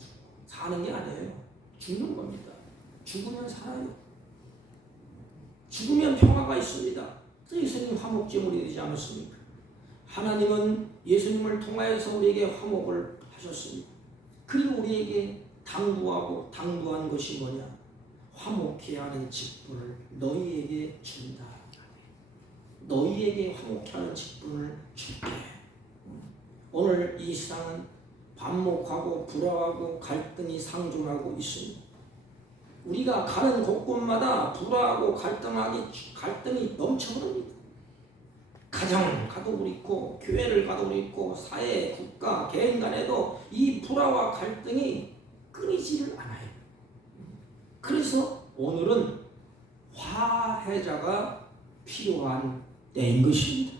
사는 게 아니에요. 죽는 겁니다. 죽으면 살아요. 죽으면 평화가 있습니다. 그래서 예수님 화목제물이 되지 않았습니까? 하나님은 예수님을 통하여서 우리에게 화목을 하셨습니다. 그리고 우리에게 당부한 것이 뭐냐? 화목케 하는 직분을 너희에게 준다. 너희에게 화목케 하는 직분을 줄게. 오늘 이 세상은 반목하고 불화하고 갈등이 상존하고 있습니다. 우리가 가는 곳곳마다 불화하고 갈등이 넘쳐흐릅니다. 가정 가도 그렇고 교회를 가도 그렇고 사회, 국가, 개인 간에도 이 불화와 갈등이 끊이지를 않아요. 그래서 오늘은 화해자가 필요한 때인 것입니다.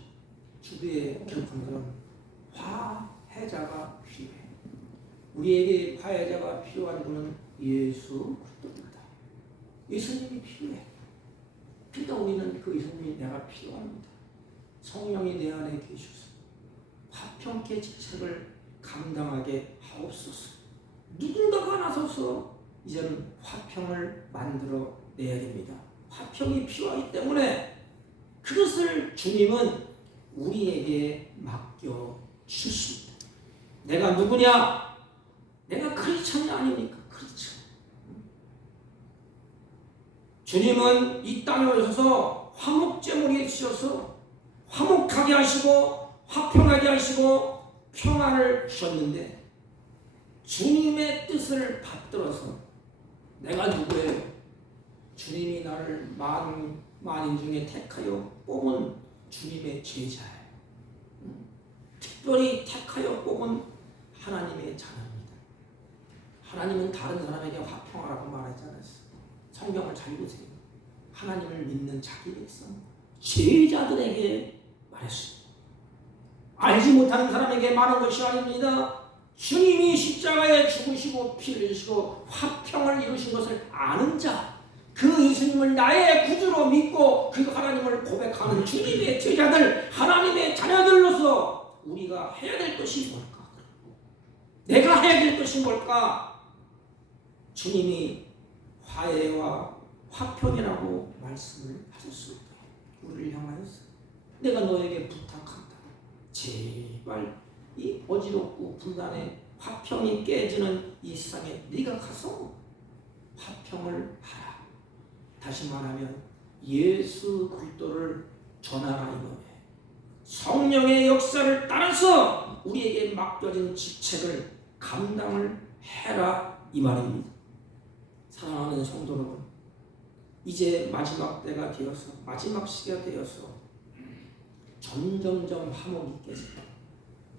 주부의 교통들은 화해자가 필요해. 우리에게 화해자가 필요한 분은 예수 그리스도입니다. 예수님이 필요해. 그러니까 우리는 그 예수님이 내가 필요합니다. 성령이 내 안에 계셔서 화평케 직책을 감당하게 하옵소서. 누군가가 나서서 이제는 화평을 만들어 내야 됩니다. 화평이 필요하기 때문에 그것을 주님은 우리에게 맡겨 주셨습니다. 내가 누구냐? 내가 크리스천이 아닙니까? 크리스천. 주님은 이 땅에 오셔서 화목제물이 주셔서 화목하게 하시고 화평하게 하시고 평안을 주셨는데 주님의 뜻을 받들어서 내가 누구예요? 주님이 나를 만인 중에 택하여 뽑은 주님의 제자예요. 특별히 택하여 뽑은 하나님의 자녀입니다. 하나님은 다른 사람에게 화평하라고 말하지 않았어요. 성경을 잘 보세요. 하나님을 믿는 자기 백성 제자들에게 말했습니다. 알지 못하는 사람에게 말한 것이 아닙니다. 주님이 십자가에 죽으시고 피 흘리시고 화평을 이루신 것을 아는 자, 그 예수님을 나의 구주로 믿고 그 하나님을 고백하는 주님의 제자들, 하나님의 자녀들로서 우리가 해야 될 것이 뭘까? 내가 해야 될 것이 뭘까? 주님이 화해와 화평이라고 말씀을 하셨습니다. 우리를 향하여서 내가 너에게 부탁한다. 제발 이 어지럽고 분단의 화평이 깨지는 이 세상에 네가 가서 화평을 하라. 다시 말하면 예수 그리스도를 전하라 이거예요. 성령의 역사를 따라서 우리에게 맡겨진 직책을 감당을 해라 이 말입니다. 사랑하는 성도 여러분, 이제 마지막 때가 되어서 마지막 시기가 되어서 점점점 화목이 깨지고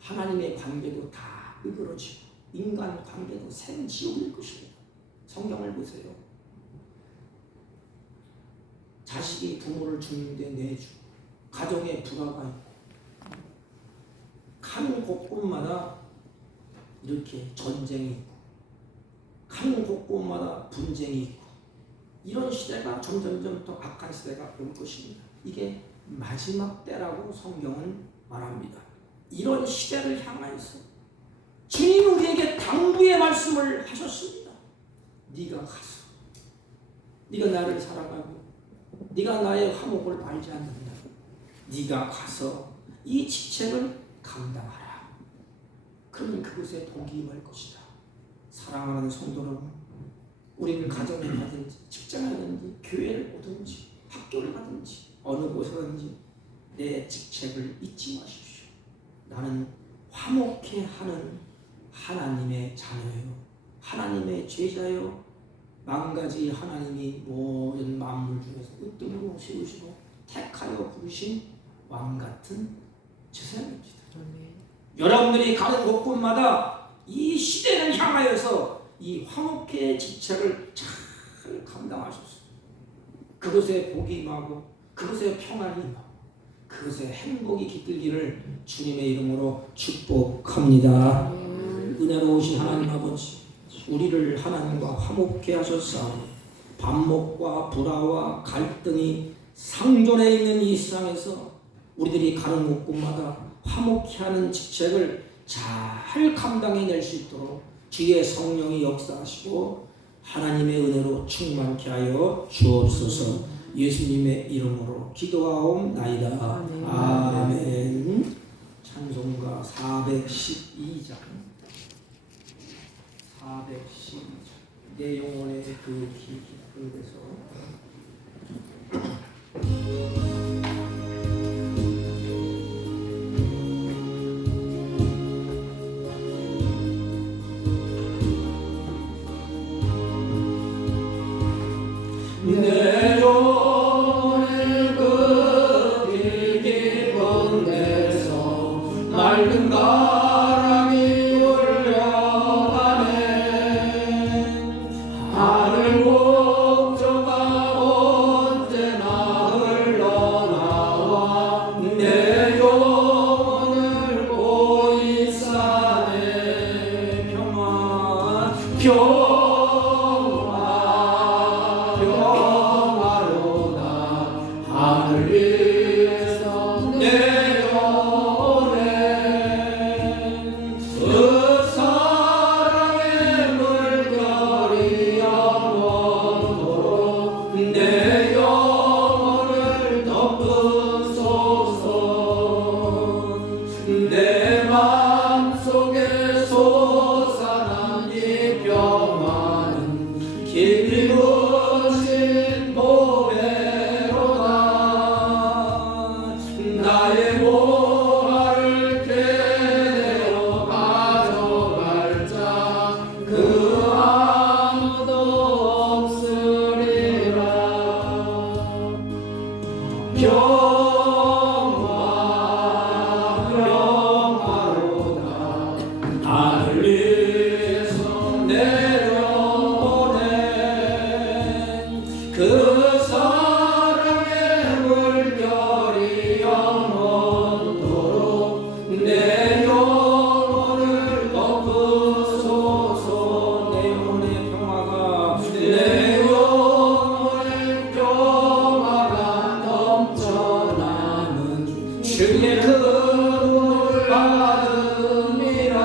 하나님의 관계도 다 으그러지고 인간 관계도 생지옥일 것입니다. 성경을 보세요. 자식이 부모를 죽는데 내주고 가정에 불화가 있고 간 곳곳마다 이렇게 전쟁이 있고 간 곳곳마다 분쟁이 있고 이런 시대가 점점점 더 악한 시대가 올 것입니다. 이게 마지막 때라고 성경은 말합니다. 이런 시대를 향하여서 주님이 우리에게 당부의 말씀을 하셨습니다. 네가 가서 네가 나를 사랑하고 네가 나의 화목을 알지 않는다. 네가 가서 이 직책을 감당하라. 그러면 그곳에 복이 임할 것이다. 사랑하는 성도 여러분, 우리는 가정에 가든지 직장에 가든지 교회를 오든지 학교를 가든지 어느 곳에든지 내 직책을 잊지 마십시오. 나는 화목케 하는 하나님의 자녀요, 하나님의 제자요. 만가지 하나님이 모든 만물 중에서 으뜸으로 세우시고 택하여 부르신 왕같은 제사장입니다. 여러분들이 가는 곳곳마다 이 시대를 향하여서 이 화목케 직책을 잘 감당하셨습니다. 그것에 복이 임하고 그것에 평안이 임하고 그것에 행복이 깃들기를 주님의 이름으로 축복합니다. 은혜로우신 하나님 아버지, 우리를 하나님과 화목케 하셨사오니 반목과 불화와 갈등이 상존해 있는 이 세상에서 우리들이 가는 곳곳마다 화목케 하는 직책을 잘 감당해낼 수 있도록 주의 성령이 역사하시고 하나님의 은혜로 충만케 하여 주옵소서. 예수님의 이름으로 기도하옵나이다. 아멘. 찬송가 412장. 412장 내 영혼의 그 깊은 데서 내 영혼의 그 깊은 데서 맑은 바람이 울려가네. 하늘 목조가 언제나 흘러나와 내 영혼을 보이 싸네. 평화로다 하늘 위에서 내 영혼에 그 사랑의 물결이 영원토록 내 영혼을 덮으소서. 내 맘속에 솟아난 이 평화는 깊이 부신 보배로다. 나의 보화를 되어 가져갈 자 그 아무도 없으리라. 평화로다 하늘 위에서 내려오네. 그 사랑의 물결이 영원토록 내 영혼을 덮으소서. 내 영혼의 평화가 내 영혼의 평화가 넘쳐나는 주의 그를 받음이라.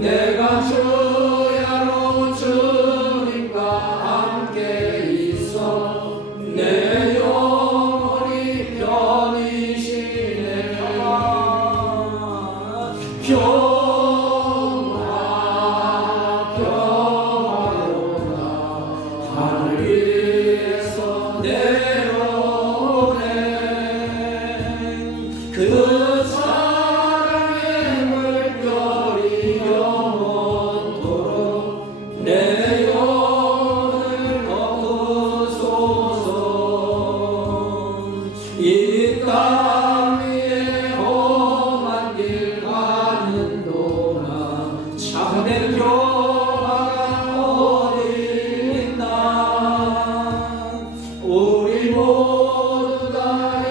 내가 주야로 주님과 함께 있어 내 영혼이 편히 쉬네. 평화로다 하늘 위에서 내려오네. 그 사랑의 물결이 영원토록 내 영혼을 덮으소서. 이 땅 위에 험한 길 가는 동안 참된 평화가 어디 있나. 우리 모두 다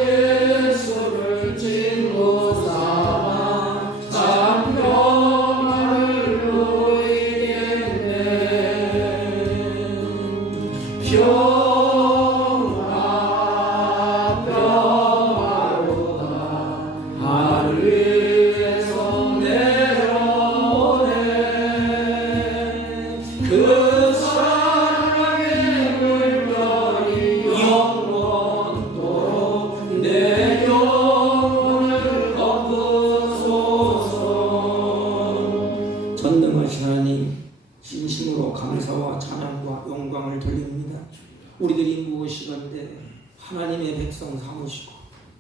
예수를 친구 삼아 참 평화를 누리겠네. 평화로다 하늘 위에서 내려오네. 그 사랑의 물결이 영원토록 내 영혼을 덮으소서. 전능하신 하나님, 진심으로 감사와 찬양과 영광을 돌립니다. 우리들이 무엇이건데 하나님의 백성 삼으시고,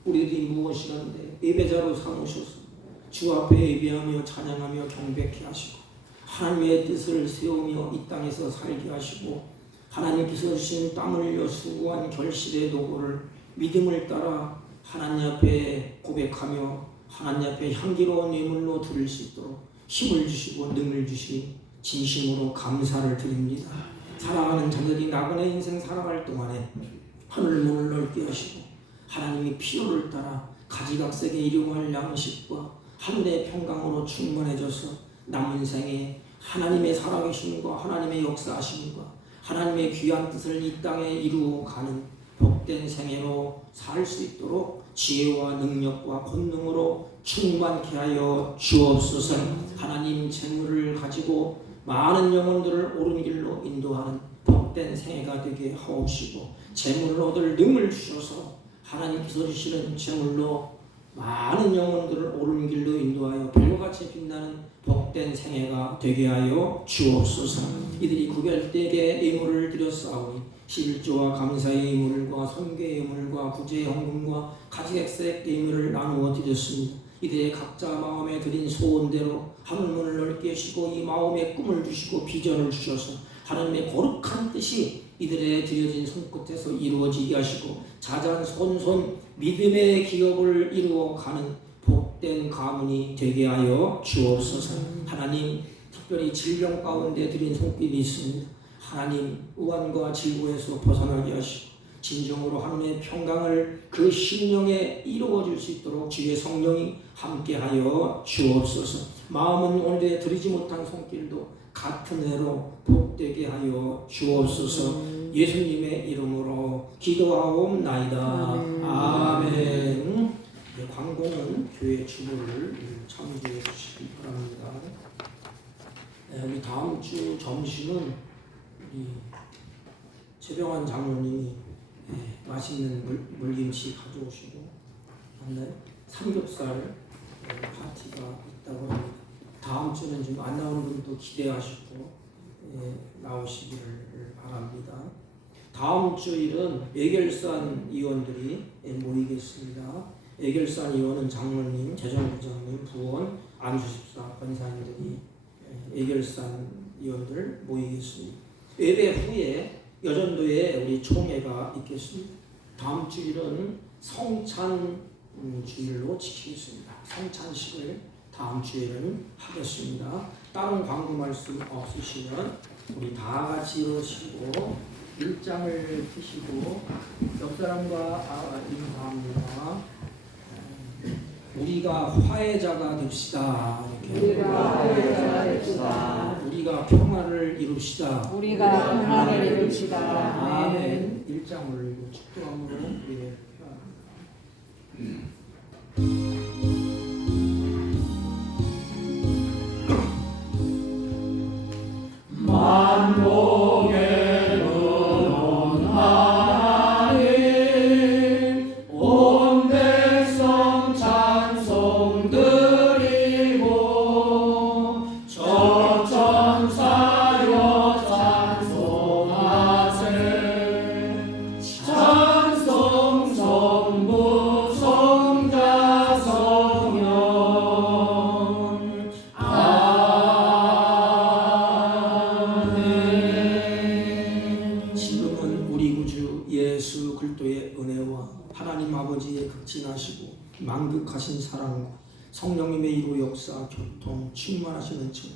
우리들이 무엇이건데 예배자로 삼으셔서 주 앞에 예배하며 찬양하며 경배케 하시고, 하나님의 뜻을 세우며 이 땅에서 살게 하시고, 하나님께서 주신 땀 흘려 수고한 결실의 도구를 믿음을 따라 하나님 앞에 고백하며 하나님 앞에 향기로운 예물로 드릴 수 있도록 힘을 주시고 능을 주시 진심으로 감사를 드립니다. 사랑하는 자녀들이 나그네 인생 살아갈 동안에 하늘 문을 넓게 하시고 하나님이 필요를 따라 가지각색에 일용할 양식과 하늘의 평강으로 충만해져서 남은 생에 하나님의 살아계심과 하나님의 역사하심과 하나님의 귀한 뜻을 이 땅에 이루어가는 복된 생애로 살 수 있도록 지혜와 능력과 권능으로 충만케 하여 주옵소서. 하나님 재물을 가지고 많은 영혼들을 옳은 길로 인도하는 복된 생애가 되게 하옵시고, 재물을 얻을 능을 주셔서 하나님께서 주시는 재물로 많은 영혼들을 옳은 길로 인도하여 별과 같이 빛나는 복된 생애가 되게 하여 주옵소서. 이들이 구별되게 예물을 드렸사오니 11조와 감사의 예물과 선교의 예물과 구제의 헌금과 가지액색 예물을 나누어 드렸습니다. 이들의 각자 마음에 드린 소원대로 하늘문을 넓게 하시고 이 마음에 꿈을 주시고 비전을 주셔서 하나님의 거룩한 뜻이 이들의 드려진 손끝에서 이루어지게 하시고 자잔손손 믿음의 기업을 이루어가는 복된 가문이 되게 하여 주옵소서. 하나님, 특별히 질병 가운데 드린 손길이 있습니다. 하나님, 우환과 질고에서 벗어나게 하시고 진정으로 하나님의 평강을 그 심령에 이루어 줄 수 있도록 주의 성령이 함께하여 주옵소서. 마음은 오늘에 드리지 못한 손길도 같은 해로 복되게 하여 주옵소서. 예수님의 이름으로 기도하옵나이다. 아멘. 광고는 교회 주보를 참조해 주시기 바랍니다. 우리 다음 주 점심은 우리 최병환 장로님이 맛있는 물김치 가져오시고 삼겹살 파티가 있다고 합니다. 다음 주는 좀 안 나오는 분도 기대하시고 나오시기를 바랍니다. 다음 주일은 예결산 위원들이 모이겠습니다. 예결산 위원은 장로님, 재정부장님, 부원, 안수집사, 권사님들이 예결산 위원들 모이겠습니다. 예배 후에 여전도에 우리 총회가 있겠습니다. 다음 주일은 성찬 주일로 지키겠습니다. 성찬식을 다음 주에는 하겠습니다. 다른 광고 말씀 없으시면 우리 다 같이 일어서시고 일장을 펴시고 옆 사람과 인사합니다. 우리가 화해자가 됩시다. 이렇게. 우리가 화해자가 됩시다. 우리가 평화를 이룹시다. 우리가 평화를 이룹시다. 아멘. 일장을 올리고 축도함으로 우리를 표합니다. 만복의 눈 하나님 온 백성 찬송 드리고 천천사여 찬송하세 찬송 성부 성자 성령 지금은 우리 구주 예수 그리스도의 은혜와 하나님 아버지의 극진하시고 만극하신 사랑과 성령님의 이루 역사 교통 충만하신 은총,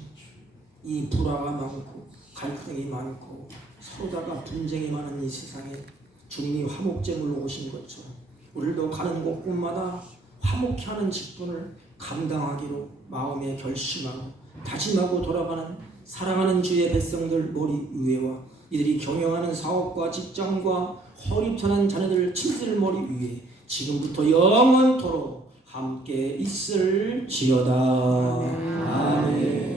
이 불화가 많고 갈등이 많고 서로다가 분쟁이 많은 이 세상에 주님이 화목제물로 오신 것처럼 우리도 가는 곳곳마다 화목케 하는 직분을 감당하기로 마음에 결심하고 다짐하고 돌아가는 사랑하는 주의 백성들 머리 위에와 이들이 경영하는 사업과 직장과 허리편한 자녀들 친구들 머리 위에 지금부터 영원토록 함께 있을지어다. 아멘.